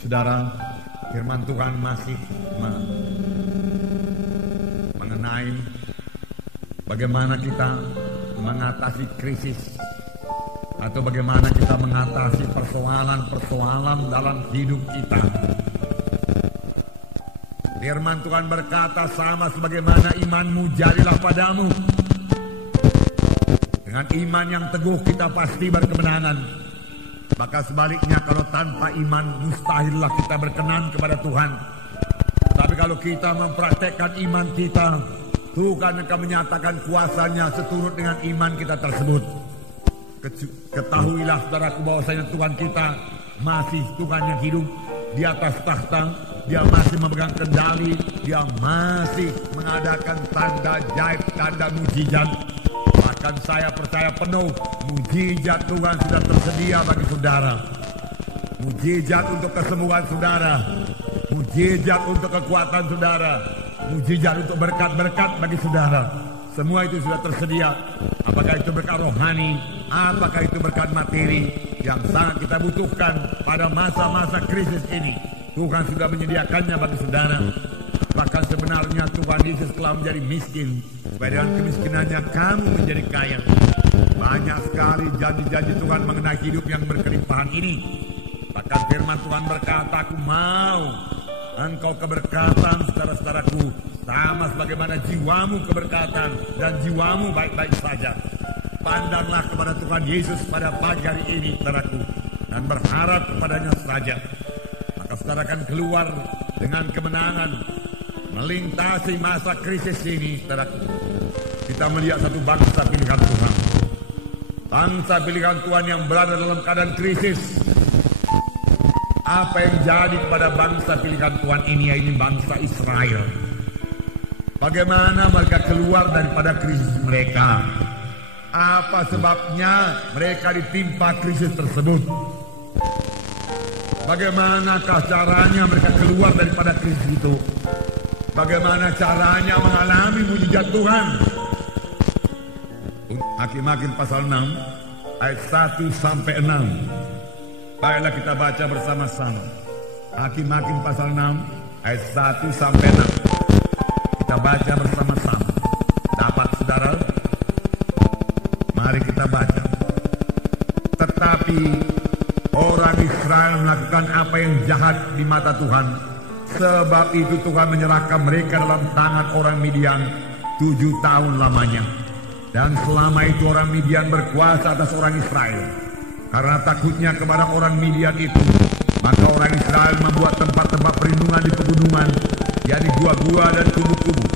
Saudara, firman Tuhan masih mengenai bagaimana kita mengatasi krisis atau bagaimana kita mengatasi persoalan-persoalan dalam hidup kita. Firman Tuhan berkata, sama sebagaimana imanmu jadilah padamu. Dengan iman yang teguh kita pasti berkemenangan. Maka sebaliknya, kalau tanpa iman mustahillah kita berkenan kepada Tuhan. Tapi kalau kita mempraktekkan iman kita, Tuhan akan menyatakan kuasanya seturut dengan iman kita tersebut. Ketahuilah saudaraku bahwasanya Tuhan kita masih Tuhan yang hidup di atas takhta. Dia masih memegang kendali. Dia masih mengadakan tanda ajaib, tanda mujizat. Bahkan saya percaya penuh mujizat Tuhan sudah tersedia bagi saudara. Mujizat untuk kesembuhan saudara, mujizat untuk kekuatan saudara, mujizat untuk berkat-berkat bagi saudara. Semua itu sudah tersedia. Apakah itu berkat rohani, apakah itu berkat materi yang sangat kita butuhkan pada masa-masa krisis ini. Tuhan sudah menyediakannya bagi saudara. Bahkan sebenarnya Tuhan Yesus telah menjadi miskin, supaya dengan kemiskinannya kamu menjadi kaya. Banyak sekali janji-janji Tuhan mengenai hidup yang berkelimpahan ini. Bahkan firman Tuhan berkata, aku mau engkau keberkatan saudara-saudaraku, sama sebagaimana jiwamu keberkatan dan jiwamu baik-baik saja. Pandanglah kepada Tuhan Yesus pada pagi hari ini, saudaraku, dan berharap kepadanya saja. Maka saudara akan keluar dengan kemenangan, melintasi masa krisis ini, saudaraku. Kita melihat satu bangsa pilihan Tuhan. Bangsa pilihan Tuhan yang berada dalam keadaan krisis. Apa yang jadi kepada bangsa pilihan Tuhan ini, yaitu bangsa Israel. Bagaimana mereka keluar daripada krisis mereka? Apa sebabnya mereka ditimpa krisis tersebut? Bagaimanakah caranya mereka keluar daripada krisis itu? Bagaimana caranya mengalami mujizat Tuhan? Hakim-Hakim pasal 6 ayat 1 sampai 6. Baiklah kita baca bersama-sama. Hakim-Hakim pasal 6 ayat 1 sampai 6. Kita baca bersama-sama. Dapat saudara? Mari kita baca. Tetapi orang Israel melakukan apa yang jahat di mata Tuhan. Sebab itu Tuhan menyerahkan mereka dalam tangan orang Midian 7 tahun lamanya. Dan selama itu orang Midian berkuasa atas orang Israel. Karena takutnya kepada orang Midian itu, maka orang Israel membuat tempat-tempat perlindungan di pegunungan, yakni gua-gua dan kubu-kubu.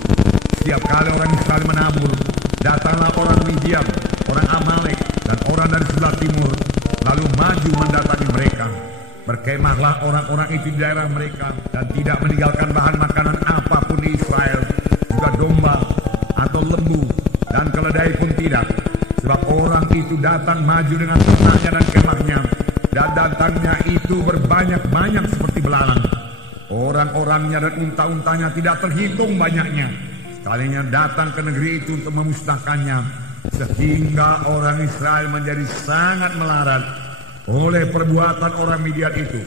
Setiap kali orang Israel menabur, datanglah orang Midian, orang Amalek, dan orang dari sebelah timur, lalu maju mendatangi mereka. Berkemahlah orang-orang itu di daerah mereka, dan tidak meninggalkan bahan makanan apapun di Israel, juga domba atau lembu, dan keledai pun tidak. Sebab orang itu datang maju dengan ternaknya dan kemahnya, dan datangnya itu berbanyak-banyak seperti belalang. Orang-orangnya dan unta-untanya tidak terhitung banyaknya. Sekalinya datang ke negeri itu untuk memusnahkannya, sehingga orang Israel menjadi sangat melarat oleh perbuatan orang Midian itu.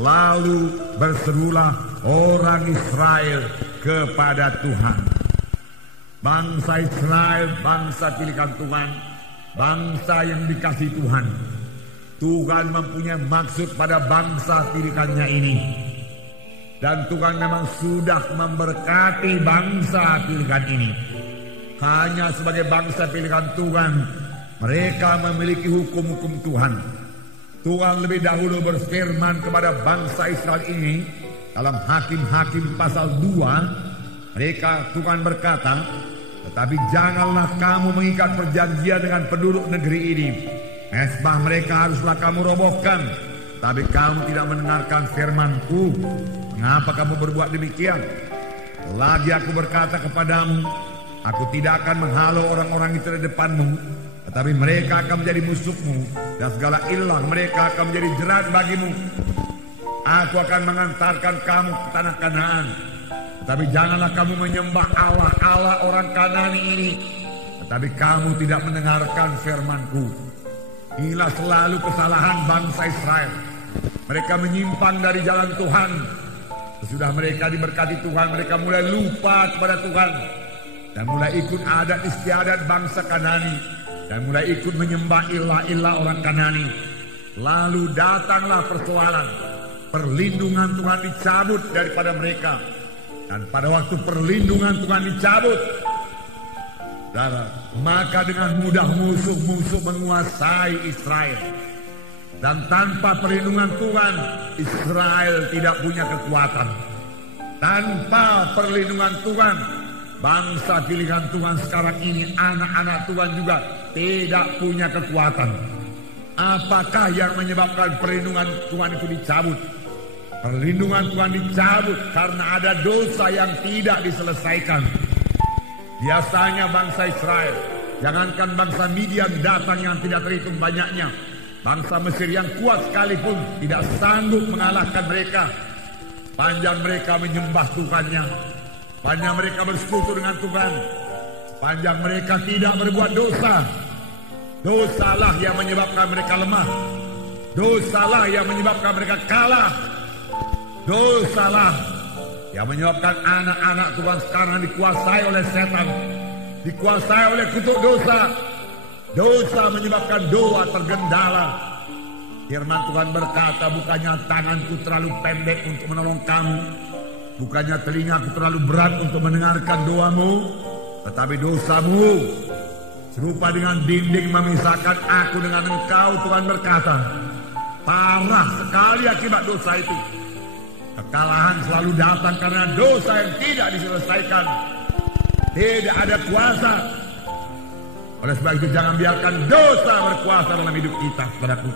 Lalu berserulah orang Israel kepada Tuhan. Bangsa Israel, bangsa pilihan Tuhan, bangsa yang dikasihi Tuhan. Tuhan mempunyai maksud pada bangsa pilihannya ini. Dan Tuhan memang sudah memberkati bangsa pilihan ini. Hanya sebagai bangsa pilihan Tuhan, mereka memiliki hukum-hukum Tuhan. Tuhan lebih dahulu berfirman kepada bangsa Israel ini dalam Hakim-Hakim pasal 2. Mereka, Tuhan berkata, tetapi janganlah kamu mengikat perjanjian dengan penduduk negeri ini. Mesbah mereka haruslah kamu robohkan. Tapi kamu tidak mendengarkan firman-Ku. Mengapa kamu berbuat demikian? Lagi aku berkata kepadamu, aku tidak akan menghalau orang-orang itu di depanmu, tetapi mereka akan menjadi musuhmu, dan segala ilah mereka akan menjadi jerat bagimu. Aku akan mengantarkan kamu ke tanah Kanaan. Tapi janganlah kamu menyembah Allah orang Kanani ini. Tetapi kamu tidak mendengarkan firman-Ku. Inilah selalu kesalahan bangsa Israel. Mereka menyimpang dari jalan Tuhan. Sesudah mereka diberkati Tuhan, mereka mulai lupa kepada Tuhan dan mulai ikut adat istiadat bangsa Kanani dan mulai ikut menyembah ilah-ilah orang Kanani. Lalu datanglah persoalan, perlindungan Tuhan dicabut daripada mereka. Dan pada waktu perlindungan Tuhan dicabut, maka dengan mudah musuh-musuh menguasai Israel. Dan tanpa perlindungan Tuhan, Israel tidak punya kekuatan. Tanpa perlindungan Tuhan, bangsa pilihan Tuhan sekarang ini, anak-anak Tuhan juga tidak punya kekuatan. Apakah yang menyebabkan perlindungan Tuhan itu dicabut? Perlindungan Tuhan dicabut karena ada dosa yang tidak diselesaikan. Biasanya bangsa Israel, jangankan bangsa Midian datang yang tidak terhitung banyaknya, bangsa Mesir yang kuat sekalipun tidak sanggup mengalahkan mereka. Panjang mereka menyembah Tuhannya, panjang mereka bersekutu dengan Tuhan, panjang mereka tidak berbuat dosa. Dosalah yang menyebabkan mereka lemah, dosalah yang menyebabkan mereka kalah, dosalah yang menyebabkan anak-anak Tuhan sekarang dikuasai oleh setan, dikuasai oleh kutuk dosa. Dosa menyebabkan doa tergendala. Firman Tuhan berkata, bukannya tanganku terlalu pendek untuk menolong kamu, bukannya telingaku terlalu berat untuk mendengarkan doamu, tetapi dosamu serupa dengan dinding memisahkan aku dengan engkau. Tuhan berkata, parah sekali akibat dosa itu. Kekalahan selalu datang karena dosa yang tidak diselesaikan. Tidak ada kuasa. Oleh sebab itu jangan biarkan dosa berkuasa dalam hidup kita, saudaraku.